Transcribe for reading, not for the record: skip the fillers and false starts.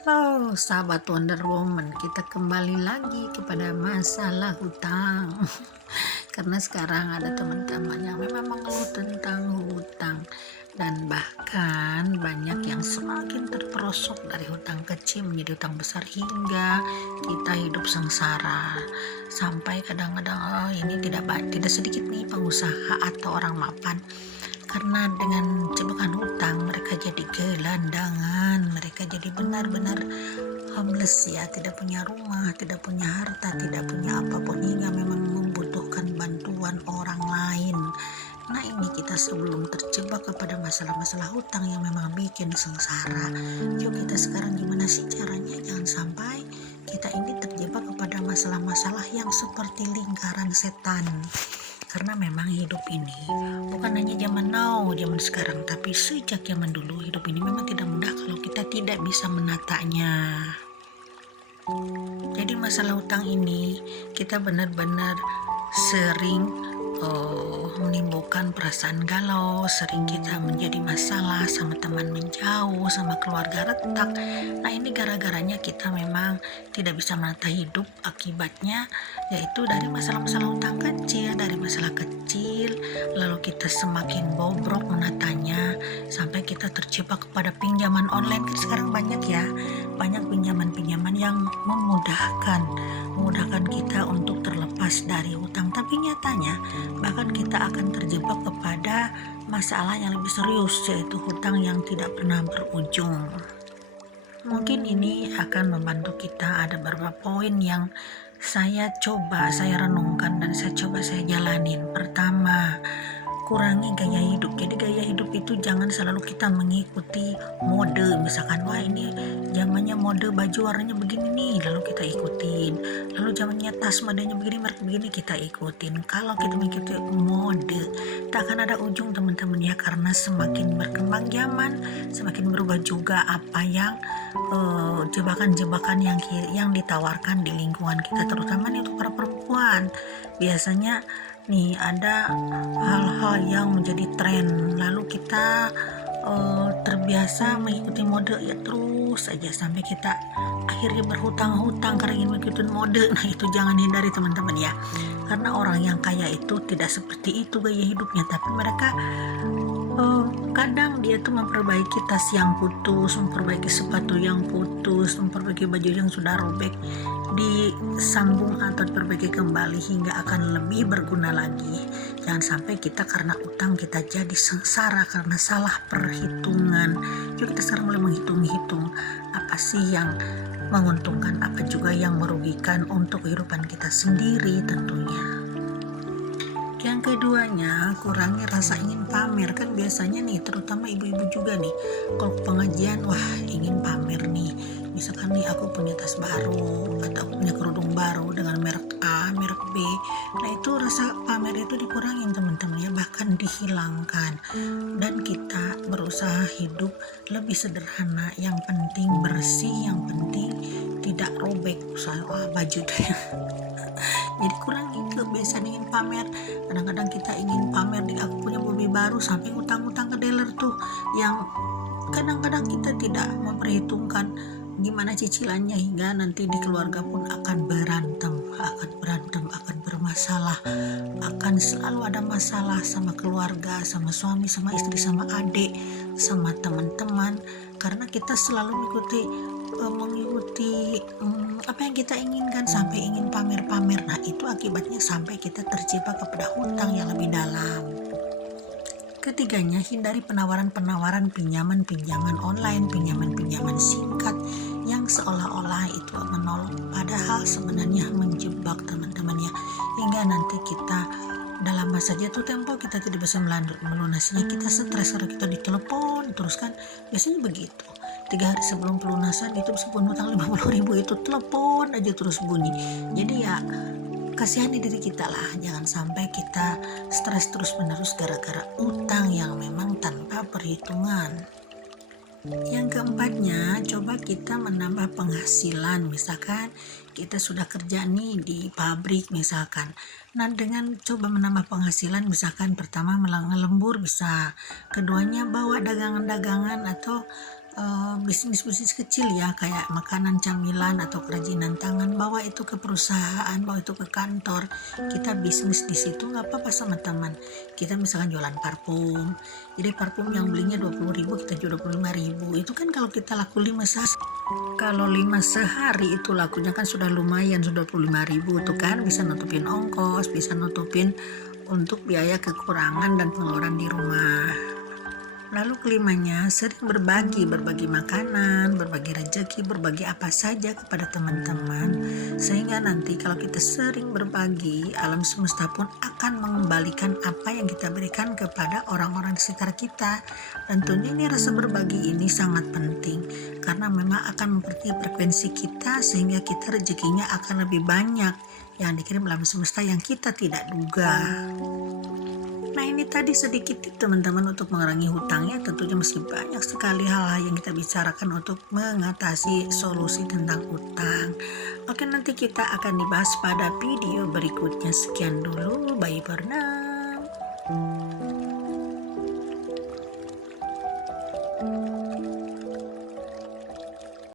Halo sahabat Wonder Woman, kita kembali lagi kepada masalah hutang. Karena sekarang ada teman-teman yang memang mengeluh tentang hutang, dan bahkan banyak yang semakin terperosok dari hutang kecil menjadi hutang besar hingga kita hidup sengsara. Sampai kadang-kadang ini tidak sedikit nih pengusaha atau orang mapan, karena dengan jebakan hutang mereka jadi gelandangan, mereka jadi benar-benar homeless ya, tidak punya rumah, tidak punya harta, tidak punya apapun, hingga memang membutuhkan bantuan orang lain. Nah, ini kita sebelum terjebak kepada masalah-masalah hutang yang memang bikin sengsara, yuk kita sekarang gimana sih caranya jangan sampai kita ini terjebak kepada masalah-masalah yang seperti lingkaran setan. Karena memang hidup ini bukan hanya zaman now, zaman sekarang, tapi sejak zaman dulu hidup ini memang tidak mudah kalau kita tidak bisa menatanya. Jadi masalah hutang ini kita benar-benar sering menimbulkan perasaan galau, sering kita menjadi masalah, sama teman menjauh, sama keluarga retak. Nah, ini gara-garanya kita memang tidak bisa menata hidup, akibatnya yaitu dari masalah-masalah hutang kecil, dari masalah kecil lalu kita semakin bobrok menatanya sampai kita terjebak kepada pinjaman online. Kan sekarang banyak ya, banyak pinjaman-pinjaman yang memudahkan kita untuk terlepas dari hutang, tapi nyatanya bahkan kita akan terjebak kepada masalah yang lebih serius, yaitu hutang yang tidak pernah berujung. Mungkin ini akan membantu kita. Ada beberapa poin yang saya renungkan dan saya jalanin. Pertama, kurangi gaya hidup. Jadi gaya hidup itu jangan selalu kita mengikuti mode. Misalkan wah ini zamannya mode baju warnanya begini nih, lalu kita ikutin. Lalu zamannya tas modenya begini, merek begini, kita ikutin. Kalau kita mengikuti mode, tak akan ada ujung teman-teman ya, karena semakin berkembang zaman, semakin berubah juga apa yang jebakan-jebakan yang ditawarkan di lingkungan kita, terutama nih untuk para perempuan. Biasanya nih ada hal-hal yang menjadi tren, lalu kita terbiasa mengikuti mode ya terus saja sampai kita akhirnya berhutang-hutang karena ingin mengikuti mode. Nah, itu jangan hindari teman-teman ya, karena orang yang kaya itu tidak seperti itu gaya hidupnya, tapi mereka kadang dia tuh memperbaiki tas yang putus, memperbaiki sepatu yang putus, memperbaiki baju yang sudah robek, disambung atau diperbaiki kembali hingga akan lebih berguna lagi. Jangan sampai kita karena utang kita jadi sengsara karena salah perhitungan. Yuk kita sekarang mulai menghitung-hitung apa sih yang menguntungkan, apa juga yang merugikan untuk kehidupan kita sendiri tentunya. Yang keduanya, kurangi rasa ingin pamer. Kan biasanya nih, terutama ibu-ibu juga nih, kalau pengajian, wah ingin pamer nih. Misalkan nih aku punya tas baru atau aku punya kerudung baru dengan merek A, merek B. Nah, itu rasa pamer itu dikurangin teman-teman ya, bahkan dihilangkan. Dan kita berusaha hidup lebih sederhana, yang penting bersih, yang penting tidak robek. Misalnya wah baju deh. Jadi kurangi kebiasaan ingin pamer. Kadang-kadang kita ingin pamer di aku punya mobil baru sampai utang-utang ke dealer tuh, yang kadang-kadang kita tidak memperhitungkan gimana cicilannya, hingga nanti di keluarga pun akan berantem, akan bermasalah, akan selalu ada masalah sama keluarga, sama suami, sama istri, sama adik, sama teman-teman, karena kita selalu mengikuti apa yang kita inginkan sampai ingin pamer-pamer. Nah, itu akibatnya sampai kita terjebak kepada hutang yang lebih dalam. Ketiganya, hindari penawaran-penawaran pinjaman-pinjaman online, pinjaman-pinjaman singkat yang seolah-olah itu menolong, padahal sebenarnya menjebak teman-teman ya, hingga nanti kita dalam masa jatuh tempo kita tidak bisa melunasinya. Kita stres karena kita ditelepon terus kan, biasanya begitu. 3 hari sebelum pelunasan itu meskipun hutang 50.000 itu telepon aja terus bunyi. Jadi ya kasihani diri kita lah, jangan sampai kita stres terus menerus gara-gara utang yang memang tanpa perhitungan. Yang keempatnya, coba kita menambah penghasilan. Misalkan kita sudah kerja nih di pabrik misalkan. Nah, dengan coba menambah penghasilan, misalkan pertama ngelembur bisa, keduanya bawa dagangan-dagangan atau bisnis-bisnis kecil ya, kayak makanan camilan atau kerajinan tangan, bawa itu ke perusahaan, bawa itu ke kantor, kita bisnis di situ nggak apa-apa sama teman. Kita misalkan jualan parfum, jadi parfum yang belinya 20.000 kita jual 25.000, itu kan kalau kita laku 5 sehari, kalau 5 sehari itu lakunya kan sudah lumayan, sudah 25.000 tuh kan, bisa nutupin ongkos, bisa nutupin untuk biaya kekurangan dan pengeluaran di rumah. Lalu kelimanya, sering berbagi makanan, berbagi rezeki, berbagi apa saja kepada teman-teman. Sehingga nanti kalau kita sering berbagi, alam semesta pun akan mengembalikan apa yang kita berikan kepada orang-orang di sekitar kita. Tentunya ini rasa berbagi ini sangat penting, karena memang akan mempertinggi frekuensi kita sehingga kita rezekinya akan lebih banyak yang dikirim alam semesta yang kita tidak duga. Nah, ini tadi sedikit tip teman-teman untuk mengurangi hutangnya. Tentunya masih banyak sekali hal-hal yang kita bicarakan untuk mengatasi solusi tentang utang. Oke, nanti kita akan dibahas pada video berikutnya. Sekian dulu, bye for now.